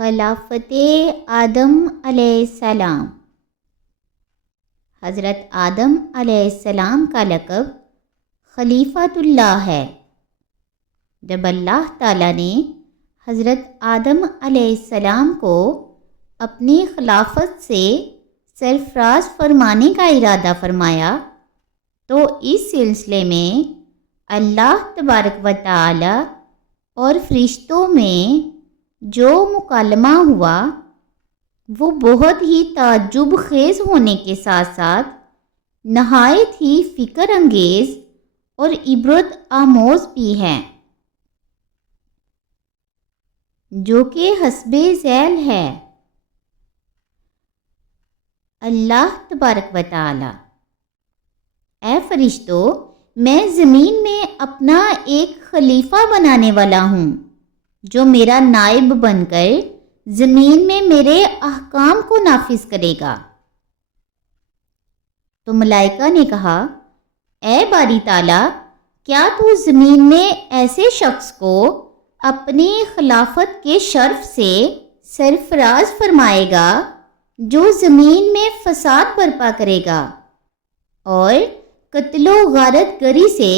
خلافت آدم علیہ السلام۔ حضرت آدم علیہ السلام کا لقب خلیفۃ اللہ ہے۔ جب اللہ تعالیٰ نے حضرت آدم علیہ السلام کو اپنی خلافت سے سرفراز فرمانے کا ارادہ فرمایا تو اس سلسلے میں اللہ تبارک و تعالی اور فرشتوں میں جو مکالمہ ہوا وہ بہت ہی تعجب خیز ہونے کے ساتھ ساتھ نہایت ہی فکر انگیز اور عبرت آموز بھی ہے، جو کہ حسب ذیل ہے۔ اللہ تبارک و تعالی: اے فرشتوں، میں زمین میں اپنا ایک خلیفہ بنانے والا ہوں جو میرا نائب بن کر زمین میں میرے احکام کو نافذ کرے گا۔ تو ملائکہ نے کہا، اے باری تعالیٰ، کیا تو زمین میں ایسے شخص کو اپنی خلافت کے شرف سے سرفراز فرمائے گا جو زمین میں فساد برپا کرے گا اور قتل و غارت گری سے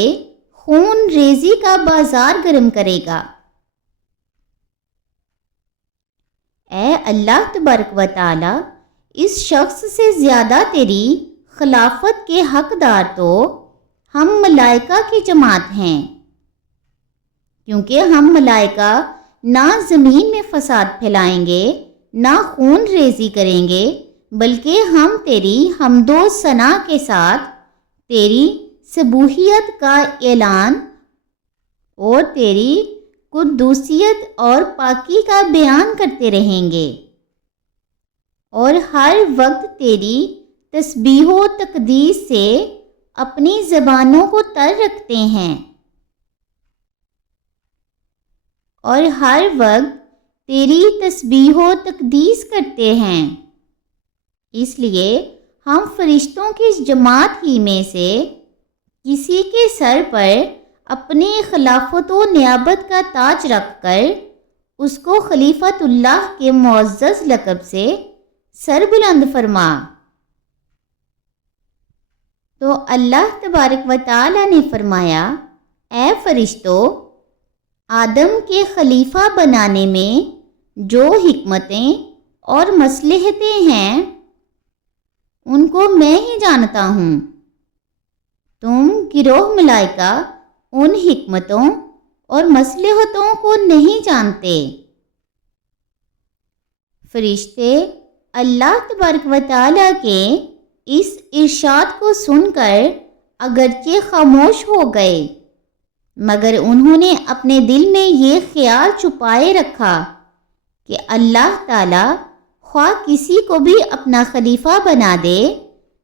خون ریزی کا بازار گرم کرے گا؟ اے اللہ تبارک و تعالی، اس شخص سے زیادہ تیری خلافت کے حقدار تو ہم ملائکہ کی جماعت ہیں، کیونکہ ہم ملائکہ نہ زمین میں فساد پھیلائیں گے نہ خون ریزی کریں گے، بلکہ ہم تیری حمد و ثنا کے ساتھ تیری سبوحیت کا اعلان اور تیری قدوسیت اور پاکی کا بیان کرتے رہیں گے اور ہر وقت تیری تسبیح و تقدیس سے اپنی زبانوں کو تر رکھتے ہیں اور ہر وقت تیری تسبیح و تقدیس کرتے ہیں۔ اس لیے ہم فرشتوں کی جماعت ہی میں سے کسی کے سر پر اپنی خلافت و نیابت کا تاج رکھ کر اس کو خلیفۃ اللہ کے معزز لقب سے سر بلند فرما۔ تو اللہ تبارک و تعالی نے فرمایا، اے فرشتوں، آدم کے خلیفہ بنانے میں جو حکمتیں اور مصلحتیں ہیں ان کو میں ہی جانتا ہوں، تم گروہ ملائکہ ان حکمتوں اور مصلحتوں کو نہیں جانتے۔ فرشتے اللہ تبارک و تعالی کے اس ارشاد کو سن کر اگرچہ خاموش ہو گئے، مگر انہوں نے اپنے دل میں یہ خیال چھپائے رکھا کہ اللہ تعالی خواہ کسی کو بھی اپنا خلیفہ بنا دے،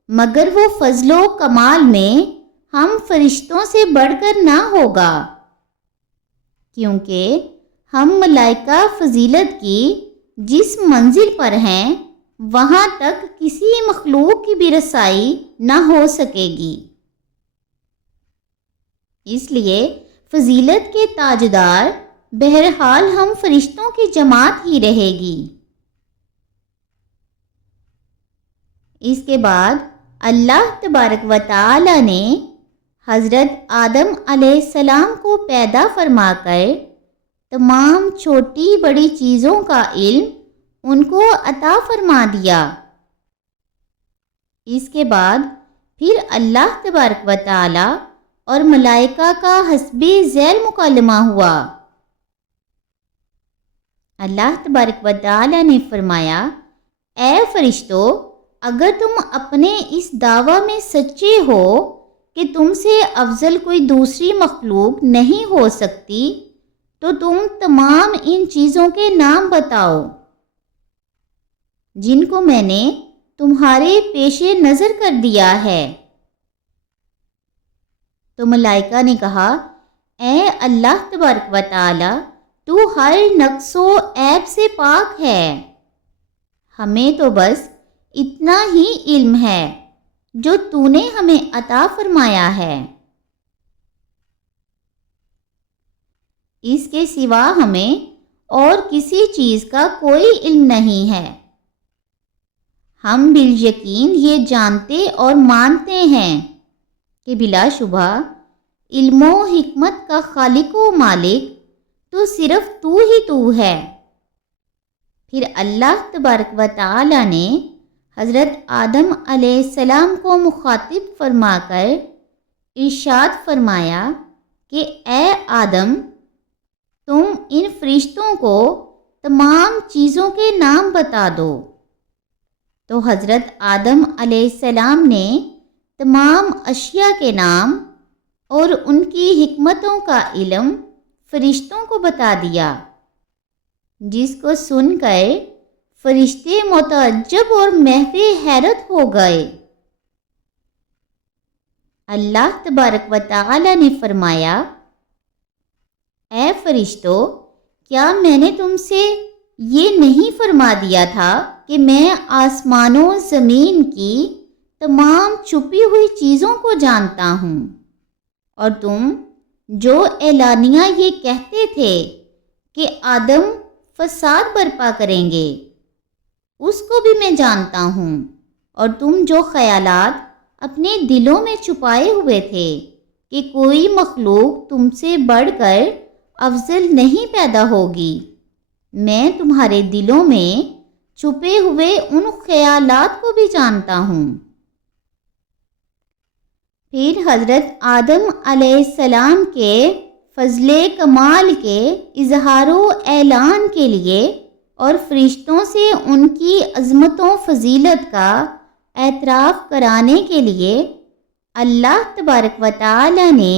مگر وہ فضل و کمال میں ہم فرشتوں سے بڑھ کر نہ ہوگا، کیونکہ ہم ملائکہ فضیلت کی جس منزل پر ہیں وہاں تک کسی مخلوق کی بھی رسائی نہ ہو سکے گی۔ اس لیے فضیلت کے تاجدار بہرحال ہم فرشتوں کی جماعت ہی رہے گی۔ اس کے بعد اللہ تبارک و تعالی نے حضرت آدم علیہ السلام کو پیدا فرما کر تمام چھوٹی بڑی چیزوں کا علم ان کو عطا فرما دیا۔ اس کے بعد پھر اللہ تبارک و تعالی اور ملائکہ کا حسب ذیل مکالمہ ہوا۔ اللہ تبارک و تعالی نے فرمایا، اے فرشتوں، اگر تم اپنے اس دعویٰ میں سچے ہو کہ تم سے افضل کوئی دوسری مخلوق نہیں ہو سکتی تو تم تمام ان چیزوں کے نام بتاؤ جن کو میں نے تمہارے پیش نظر کر دیا ہے۔ تو ملائکہ نے کہا، اے اللہ تبارک و تعالی، تو ہر نقص و عیب سے پاک ہے، ہمیں تو بس اتنا ہی علم ہے جو تو نے ہمیں عطا فرمایا ہے، اس کے سوا ہمیں اور کسی چیز کا کوئی علم نہیں ہے۔ ہم بالیقین یہ جانتے اور مانتے ہیں کہ بلا شبہ علم و حکمت کا خالق و مالک تو صرف تو ہے۔ پھر اللہ تبارک و تعالی نے حضرت آدم علیہ السلام کو مخاطب فرما کر ارشاد فرمایا کہ اے آدم، تم ان فرشتوں کو تمام چیزوں کے نام بتا دو۔ تو حضرت آدم علیہ السلام نے تمام اشیاء کے نام اور ان کی حکمتوں کا علم فرشتوں کو بتا دیا، جس کو سن کر فرشتے متعجب اور محو حیرت ہو گئے۔ اللہ تبارک و تعالی نے فرمایا، اے فرشتو، کیا میں نے تم سے یہ نہیں فرما دیا تھا کہ میں آسمانوں و زمین کی تمام چھپی ہوئی چیزوں کو جانتا ہوں، اور تم جو اعلانیہ یہ کہتے تھے کہ آدم فساد برپا کریں گے، اس کو بھی میں جانتا ہوں، اور تم جو خیالات اپنے دلوں میں چھپائے ہوئے تھے کہ کوئی مخلوق تم سے بڑھ کر افضل نہیں پیدا ہوگی، میں تمہارے دلوں میں چھپے ہوئے ان خیالات کو بھی جانتا ہوں۔ پھر حضرت آدم علیہ السلام کے فضل کمال کے اظہار و اعلان کے لیے اور فرشتوں سے ان کی عظمت و فضیلت کا اعتراف کرانے کے لیے اللہ تبارک و تعالی نے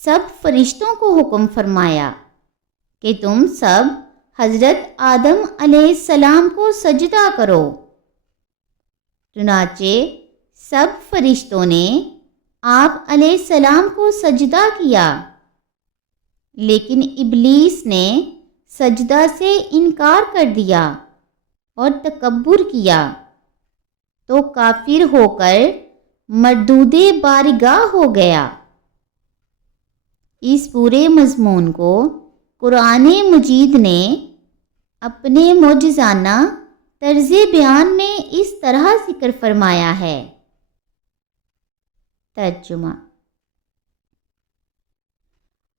سب فرشتوں کو حکم فرمایا کہ تم سب حضرت آدم علیہ السلام کو سجدہ کرو۔ چنانچہ سب فرشتوں نے آپ علیہ السلام کو سجدہ کیا، لیکن ابلیس نے سجدہ سے انکار کر دیا اور تکبر کیا، تو کافر ہو کر مردود بارگاہ ہو گیا۔ اس پورے مضمون کو قرآن مجید نے اپنے معجزانہ طرز بیان میں اس طرح ذکر فرمایا ہے۔ ترجمہ: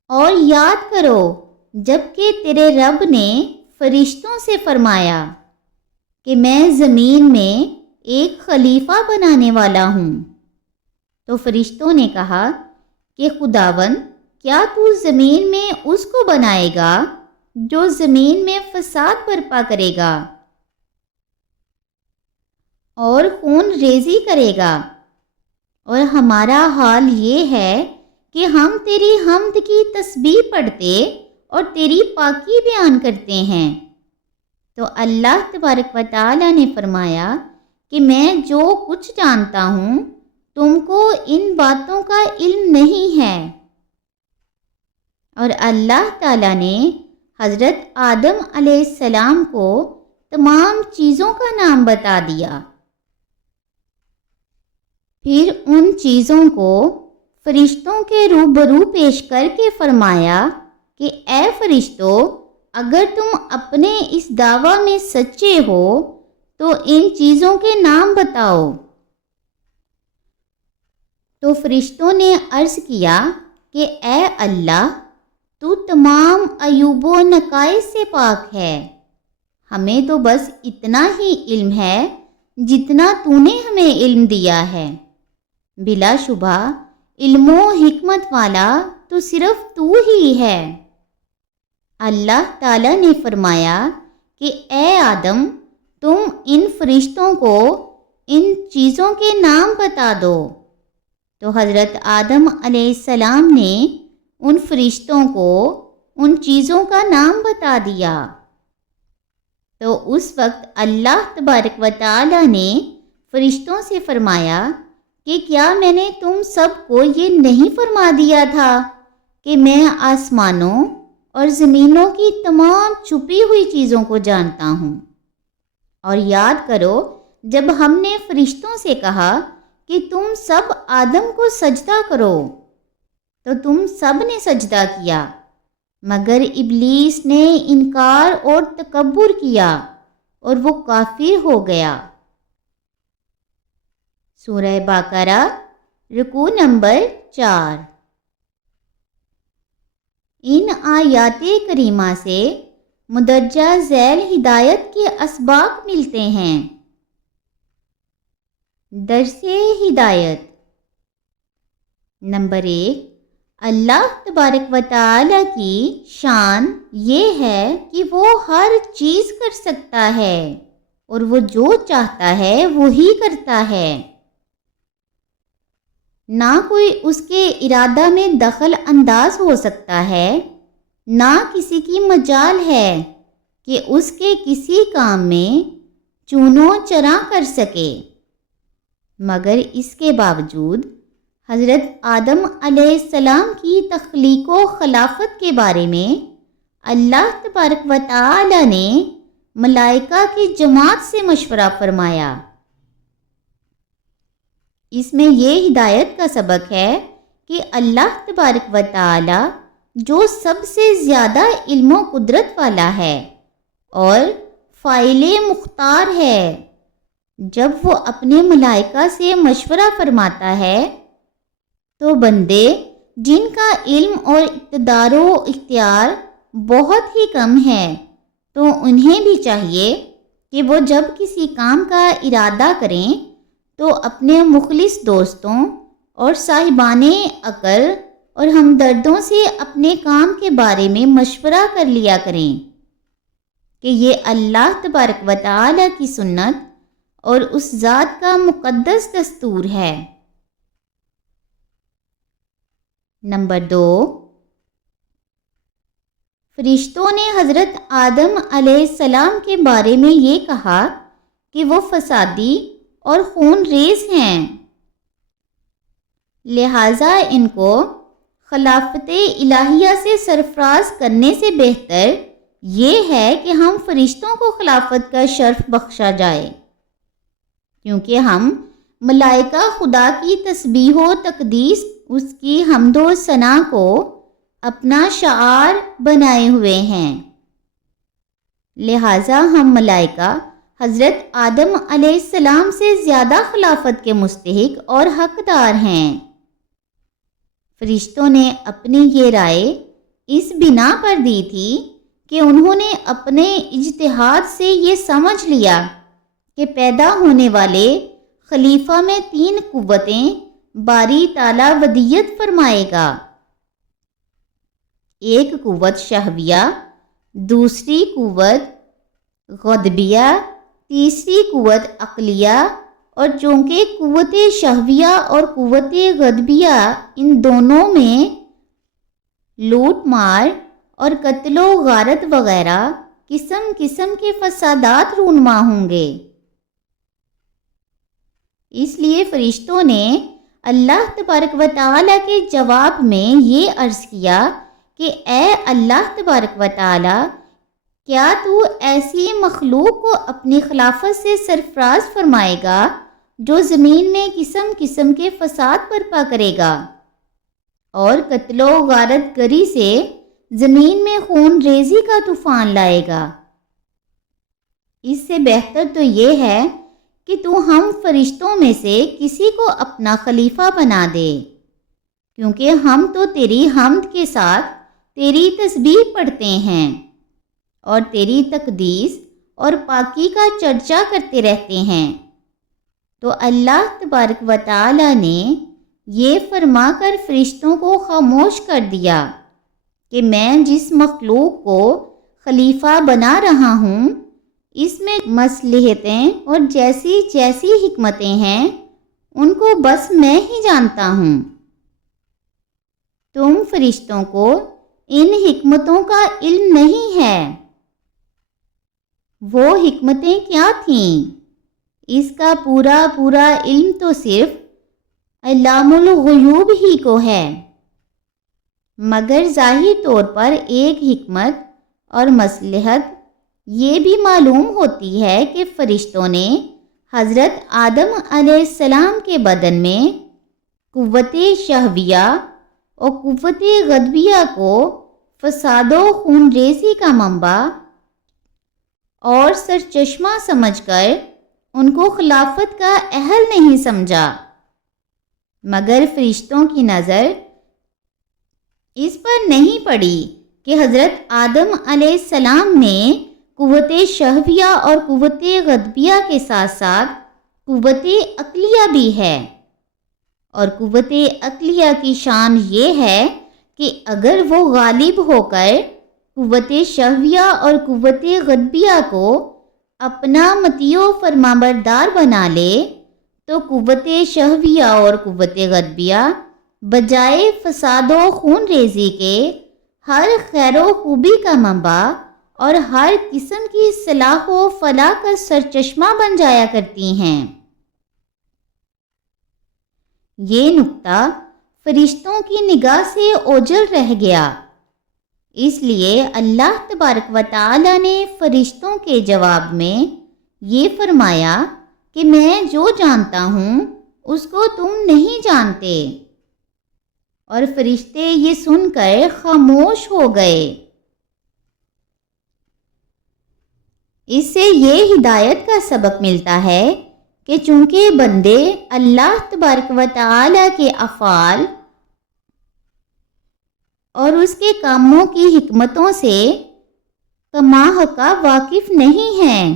اور یاد کرو جب کہ تیرے رب نے فرشتوں سے فرمایا کہ میں زمین میں ایک خلیفہ بنانے والا ہوں، تو فرشتوں نے کہا کہ خداوند، کیا تو زمین میں اس کو بنائے گا جو زمین میں فساد برپا کرے گا اور خون ریزی کرے گا، اور ہمارا حال یہ ہے کہ ہم تیری حمد کی تسبیح پڑھتے اور تیری پاکی بیان کرتے ہیں۔ تو اللہ تبارک و تعالی نے فرمایا کہ میں جو کچھ جانتا ہوں تم کو ان باتوں کا علم نہیں ہے۔ اور اللہ تعالی نے حضرت آدم علیہ السلام کو تمام چیزوں کا نام بتا دیا۔ پھر ان چیزوں کو فرشتوں کے روبرو پیش کر کے فرمایا کہ اے فرشتو، اگر تم اپنے اس دعویٰ میں سچے ہو تو ان چیزوں کے نام بتاؤ۔ تو فرشتوں نے عرض کیا کہ اے اللہ، تو تمام عیوب و نقائص سے پاک ہے، ہمیں تو بس اتنا ہی علم ہے جتنا تو نے ہمیں علم دیا ہے، بلا شبہ علم و حکمت والا تو صرف تو ہی ہے۔ اللہ تعالیٰ نے فرمایا کہ اے آدم، تم ان فرشتوں کو ان چیزوں کے نام بتا دو۔ تو حضرت آدم علیہ السلام نے ان فرشتوں کو ان چیزوں کا نام بتا دیا۔ تو اس وقت اللہ تبارک و تعالی نے فرشتوں سے فرمایا کہ کیا میں نے تم سب کو یہ نہیں فرما دیا تھا کہ میں آسمانوں اور زمینوں کی تمام چھپی ہوئی چیزوں کو جانتا ہوں؟ اور یاد کرو جب ہم نے فرشتوں سے کہا کہ تم سب آدم کو سجدہ کرو، تو تم سب نے سجدہ کیا مگر ابلیس نے انکار اور تکبر کیا اور وہ کافر ہو گیا۔ سورہ بقرہ رکوع نمبر 4۔ ان آیات کریمہ سے مندرجہ ذیل ہدایت کے اسباق ملتے ہیں۔ درس ہدایت نمبر 1، اللہ تبارک و تعالی کی شان یہ ہے کہ وہ ہر چیز کر سکتا ہے اور وہ جو چاہتا ہے وہی کرتا ہے۔ نہ کوئی اس کے ارادہ میں دخل انداز ہو سکتا ہے، نہ کسی کی مجال ہے کہ اس کے کسی کام میں چونو چرا کر سکے۔ مگر اس کے باوجود حضرت آدم علیہ السلام کی تخلیق و خلافت کے بارے میں اللہ تبارک و تعالی نے ملائکہ کی جماعت سے مشورہ فرمایا۔ اس میں یہ ہدایت کا سبق ہے کہ اللہ تبارک و تعالی جو سب سے زیادہ علم و قدرت والا ہے اور فاعل مختار ہے، جب وہ اپنے ملائکہ سے مشورہ فرماتا ہے تو بندے جن کا علم اور اقتدار و اختیار بہت ہی کم ہے تو انہیں بھی چاہیے کہ وہ جب کسی کام کا ارادہ کریں تو اپنے مخلص دوستوں اور صاحبان عقل اور ہمدردوں سے اپنے کام کے بارے میں مشورہ کر لیا کریں کہ یہ اللہ تبارک و تعالی کی سنت اور اس ذات کا مقدس دستور ہے۔ نمبر 2، فرشتوں نے حضرت آدم علیہ السلام کے بارے میں یہ کہا کہ وہ فسادی اور خون ریز ہیں، لہٰذا ان کو خلافت الہیہ سے سرفراز کرنے سے بہتر یہ ہے کہ ہم فرشتوں کو خلافت کا شرف بخشا جائے، کیونکہ ہم ملائکہ خدا کی تسبیح و تقدیس، اس کی حمد و ثنا کو اپنا شعار بنائے ہوئے ہیں، لہٰذا ہم ملائکہ حضرت آدم علیہ السلام سے زیادہ خلافت کے مستحق اور حقدار ہیں۔ فرشتوں نے اپنی یہ رائے اس بنا پر دی تھی کہ انہوں نے اپنے اجتہاد سے یہ سمجھ لیا کہ پیدا ہونے والے خلیفہ میں 3 قوتیں باری تعالیٰ ودیت فرمائے گا۔ ایک قوت شہویہ، دوسری قوت غضبیہ، تیسری قوت عقلیہ، اور چونکہ قوت شہویہ اور قوت غضبیہ ان دونوں میں لوٹ مار اور قتل و غارت وغیرہ قسم قسم کے فسادات رونما ہوں گے، اس لیے فرشتوں نے اللہ تبارک و تعالی کے جواب میں یہ عرض کیا کہ اے اللہ تبارک و تعالی، کیا تو ایسی مخلوق کو اپنی خلافت سے سرفراز فرمائے گا جو زمین میں قسم قسم کے فساد برپا کرے گا اور قتل و غارت گری سے زمین میں خون ریزی کا طوفان لائے گا؟ اس سے بہتر تو یہ ہے کہ تو ہم فرشتوں میں سے کسی کو اپنا خلیفہ بنا دے، کیونکہ ہم تو تیری حمد کے ساتھ تیری تسبیح پڑھتے ہیں اور تیری تقدیس اور پاکی کا چرچا کرتے رہتے ہیں۔ تو اللہ تبارک و تعالی نے یہ فرما کر فرشتوں کو خاموش کر دیا کہ میں جس مخلوق کو خلیفہ بنا رہا ہوں اس میں مصلحتیں اور جیسی جیسی حکمتیں ہیں ان کو بس میں ہی جانتا ہوں، تم فرشتوں کو ان حکمتوں کا علم نہیں ہے۔ وہ حکمتیں کیا تھیں؟ اس کا پورا علم تو صرف علام الغیوب ہی کو ہے، مگر ظاہر طور پر ایک حکمت اور مصلحت یہ بھی معلوم ہوتی ہے کہ فرشتوں نے حضرت آدم علیہ السلام کے بدن میں قوت شہویہ اور قوت غضبیہ کو فساد و خون ریزی کا منبع اور سرچشمہ سمجھ کر ان کو خلافت کا اہل نہیں سمجھا، مگر فرشتوں کی نظر اس پر نہیں پڑی کہ حضرت آدم علیہ السلام نے قوت شہویہ اور قوت غضبیہ کے ساتھ ساتھ قوت عقلیہ بھی ہے، اور قوت عقلیہ کی شان یہ ہے کہ اگر وہ غالب ہو کر قوت شہویہ اور قوت غضبیہ کو اپنا مطیع و فرمانبردار بنا لے تو قوت شہویہ اور قوت غضبیہ بجائے فساد و خون ریزی کے ہر خیر و خوبی کا منبع اور ہر قسم کی صلاح و فلاح کا سرچشمہ بن جایا کرتی ہیں۔ یہ نکتہ فرشتوں کی نگاہ سے اوجھل رہ گیا، اس لیے اللہ تبارک و تعالی نے فرشتوں کے جواب میں یہ فرمایا کہ میں جو جانتا ہوں اس کو تم نہیں جانتے، اور فرشتے یہ سن کر خاموش ہو گئے۔ اس سے یہ ہدایت کا سبق ملتا ہے کہ چونکہ بندے اللہ تبارک و تعالی کے افعال اور اس کے کاموں کی حکمتوں سے کما حقہ واقف نہیں ہیں،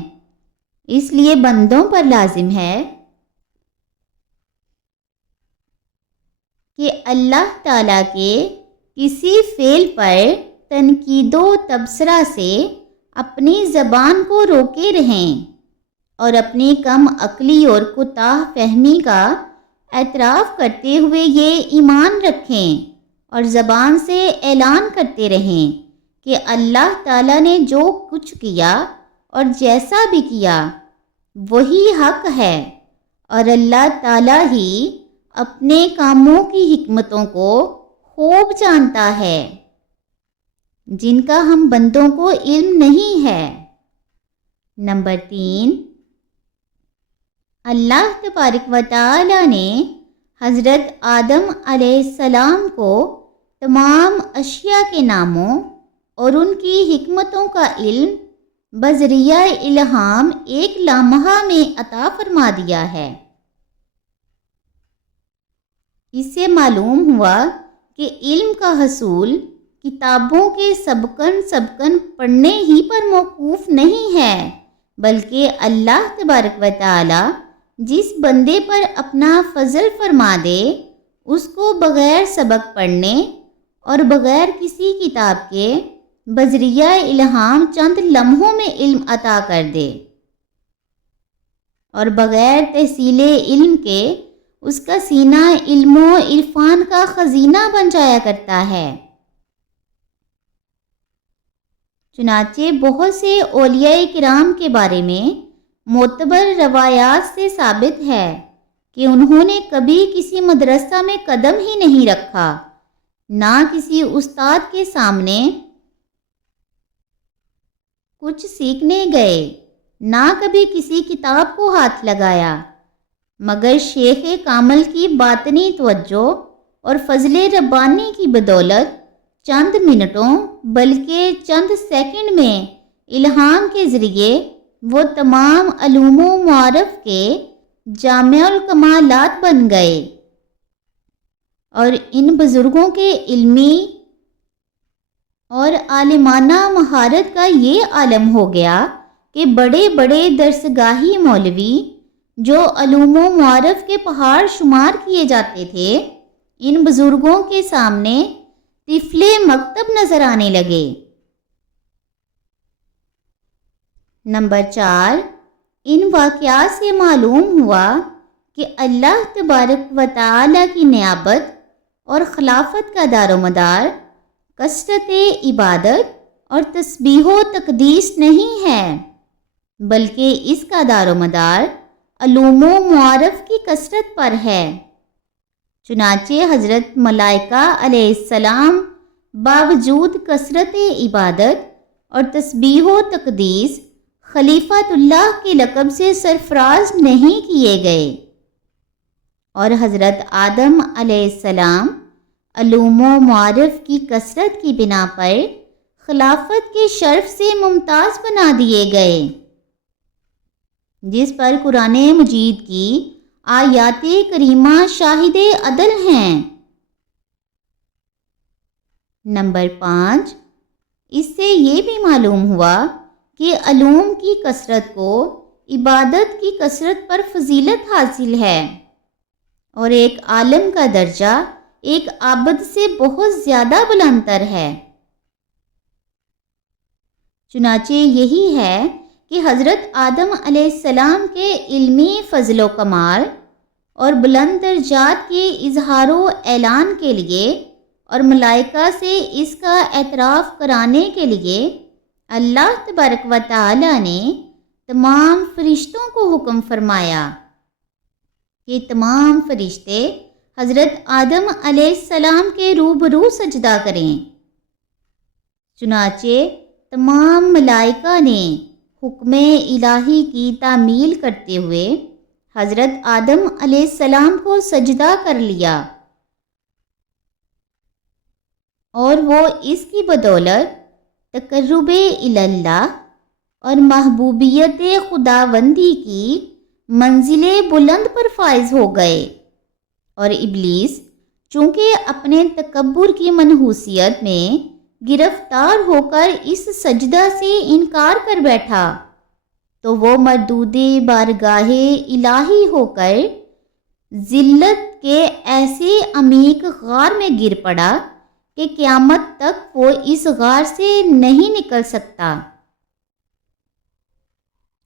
اس لیے بندوں پر لازم ہے کہ اللہ تعالیٰ کے کسی فعل پر تنقید و تبصرہ سے اپنی زبان کو روکے رہیں اور اپنی کم عقلی اور کوتاہ فہمی کا اعتراف کرتے ہوئے یہ ایمان رکھیں اور زبان سے اعلان کرتے رہیں کہ اللہ تعالیٰ نے جو کچھ کیا اور جیسا بھی کیا وہی حق ہے، اور اللہ تعالیٰ ہی اپنے کاموں کی حکمتوں کو خوب جانتا ہے جن کا ہم بندوں کو علم نہیں ہے۔ نمبر 3، اللہ تبارک و تعالی نے حضرت آدم علیہ السلام کو تمام اشیاء کے ناموں اور ان کی حکمتوں کا علم بذریعہ الہام ایک لمحہ میں عطا فرما دیا ہے۔ اس سے معلوم ہوا کہ علم کا حصول کتابوں کے سبقن پڑھنے ہی پر موقوف نہیں ہے، بلکہ اللہ تبارک و تعالی جس بندے پر اپنا فضل فرما دے اس کو بغیر سبق پڑھنے اور بغیر کسی کتاب کے بذریعہ الہام چند لمحوں میں علم عطا کر دے، اور بغیر تحصیل علم کے اس کا سینہ علم و عرفان کا خزینہ بن جایا کرتا ہے۔ چنانچہ بہت سے اولیاء کرام کے بارے میں معتبر روایات سے ثابت ہے کہ انہوں نے کبھی کسی مدرسہ میں قدم ہی نہیں رکھا، نہ کسی استاد کے سامنے کچھ سیکھنے گئے، نہ کبھی کسی کتاب کو ہاتھ لگایا، مگر شیخ کامل کی باطنی توجہ اور فضل ربانی کی بدولت چند منٹوں بلکہ چند سیکنڈ میں الہام کے ذریعے وہ تمام علوم و معارف کے جامع الکمالات بن گئے، اور ان بزرگوں کے علمی اور عالمانہ مہارت کا یہ عالم ہو گیا کہ بڑے بڑے درسگاہی مولوی جو علوم و معارف کے پہاڑ شمار کیے جاتے تھے، ان بزرگوں کے سامنے طفل مکتب نظر آنے لگے۔ نمبر 4، ان واقعات سے معلوم ہوا کہ اللہ تبارک و تعالی کی نیابت اور خلافت کا دار و مدار کثرت عبادت اور تسبیح و تقدیس نہیں ہے، بلکہ اس کا دار و مدار علوم و معارف کی کثرت پر ہے۔ چنانچہ حضرت ملائکہ علیہ السلام باوجود کثرت عبادت اور تسبیح و تقدیس خلیفۃ اللہ کے لقب سے سرفراز نہیں کیے گئے، اور حضرت آدم علیہ السلام علوم و معارف کی کثرت کی بنا پر خلافت کے شرف سے ممتاز بنا دیے گئے، جس پر قرآن مجید کی آیات کریمہ شاہد عدل ہیں۔ نمبر 5، اس سے یہ بھی معلوم ہوا کہ علوم کی کثرت کو عبادت کی کثرت پر فضیلت حاصل ہے، اور ایک عالم کا درجہ ایک عابد سے بہت زیادہ بلندتر ہے۔ چنانچہ یہی ہے کہ حضرت آدم علیہ السلام کے علمی فضل و کمال اور بلند درجات کے اظہار و اعلان کے لیے اور ملائکہ سے اس کا اعتراف کرانے کے لیے اللہ تبارک و تعالی نے تمام فرشتوں کو حکم فرمایا کہ تمام فرشتے حضرت آدم علیہ السلام کے روبرو سجدہ کریں۔ چنانچہ تمام ملائکہ نے حکم الہی کی تعمیل کرتے ہوئے حضرت آدم علیہ السلام کو سجدہ کر لیا، اور وہ اس کی بدولت تقرب اللہ اور محبوبیت خداوندی کی منزل بلند پر فائز ہو گئے، اور ابلیس چونکہ اپنے تکبر کی منحوسیت میں گرفتار ہو کر اس سجدہ سے انکار کر بیٹھا، تو وہ مردود بارگاہ الہی ہو کر ذلت کے ایسے عمیق غار میں گر پڑا کہ قیامت تک وہ اس غار سے نہیں نکل سکتا،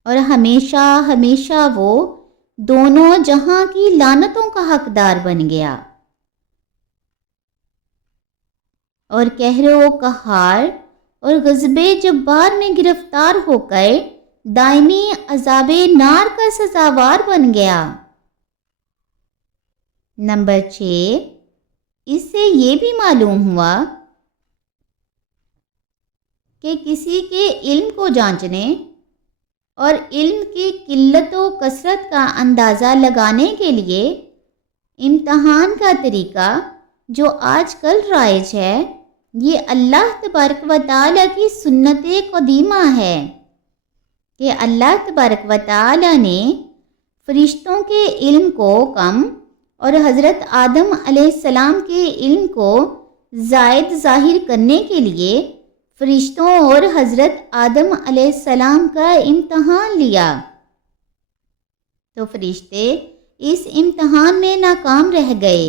اور ہمیشہ ہمیشہ وہ دونوں جہاں کی لعنتوں کا حقدار بن گیا، اور قہر و قہار اور غضب جبار میں گرفتار ہو کر دائمی عذاب نار کا سزاوار بن گیا۔ نمبر 6، اس سے یہ بھی معلوم ہوا کہ کسی کے علم کو جانچنے اور علم کی قلت و کثرت کا اندازہ لگانے کے لیے امتحان کا طریقہ جو آج کل رائج ہے، یہ اللہ تبارک و تعالیٰ کی سنت قدیمہ ہے کہ اللہ تبارک و تعالیٰ نے فرشتوں کے علم کو کم اور حضرت آدم علیہ السلام کے علم کو زائد ظاہر کرنے کے لیے فرشتوں اور حضرت آدم علیہ السلام کا امتحان لیا، تو فرشتے اس امتحان میں ناکام رہ گئے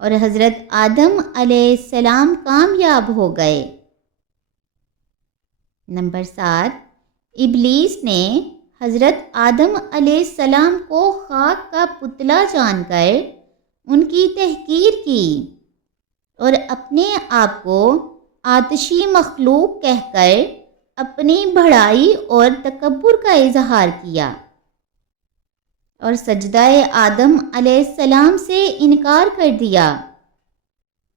اور حضرت آدم علیہ السلام کامیاب ہو گئے۔ نمبر 7، ابلیس نے حضرت آدم علیہ السلام کو خاک کا پتلا جان کر ان کی تحقیر کی اور اپنے آپ کو آتشی مخلوق کہہ کر اپنی بڑائی اور تکبر کا اظہار کیا، اور سجدہ آدم علیہ السلام سے انکار کر دیا۔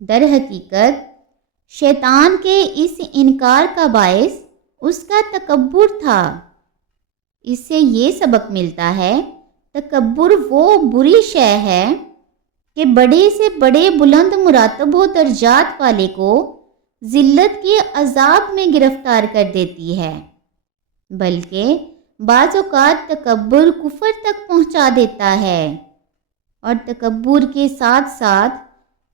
در حقیقت شیطان کے اس انکار کا باعث اس کا تکبر تھا۔ اس سے یہ سبق ملتا ہے، تکبر وہ بری شے ہے کہ بڑے سے بڑے بلند مراتب و درجات والے کو ذلت کے عذاب میں گرفتار کر دیتی ہے، بلکہ بعض اوقات تکبر کفر تک پہنچا دیتا ہے، اور تکبر کے ساتھ ساتھ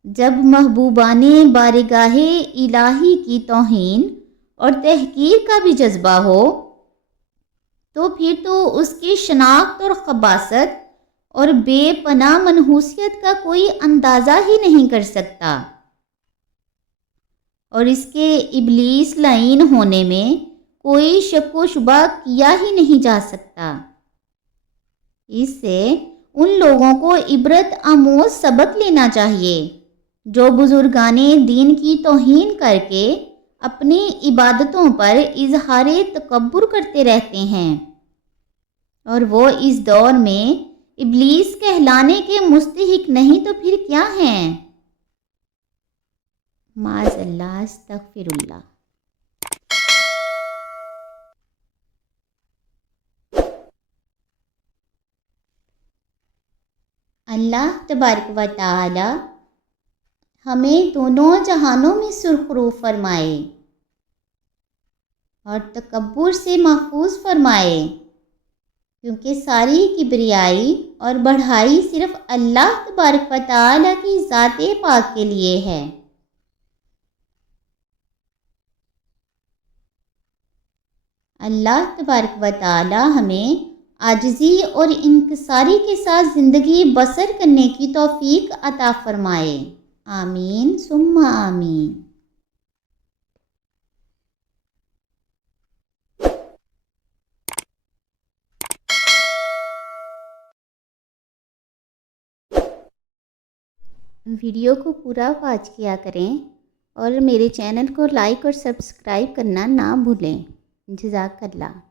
جب محبوبان بارگاہ الہی کی توہین اور تحقیر کا بھی جذبہ ہو، تو پھر تو اس کی شناخت اور خباثت اور بے پناہ منحوسیت کا کوئی اندازہ ہی نہیں کر سکتا، اور اس کے ابلیس لعین ہونے میں کوئی شک و شبہ کیا ہی نہیں جا سکتا۔ اس سے ان لوگوں کو عبرت آموز سبق لینا چاہیے جو بزرگان دین کی توہین کر کے اپنی عبادتوں پر اظہار تکبر کرتے رہتے ہیں، اور وہ اس دور میں ابلیس کہلانے کے مستحق نہیں تو پھر کیا ہیں؟ معاذ اللہ، استغفر اللہ۔ اللہ تبارک و تعالی ہمیں دونوں جہانوں میں سرخرو فرمائے اور تکبر سے محفوظ فرمائے، کیونکہ ساری کبریائی اور بڑھائی صرف اللہ تبارک و تعالیٰ کی ذات پاک کے لیے ہے۔ اللہ تبارک و تعالیٰ ہمیں عاجزی اور انکساری کے ساتھ زندگی بسر کرنے کی توفیق عطا فرمائے، آمین ثم آمین۔ ویڈیو کو پورا واچ کیا کریں اور میرے چینل کو لائک اور سبسکرائب کرنا نہ بھولیں۔ جزاک اللہ۔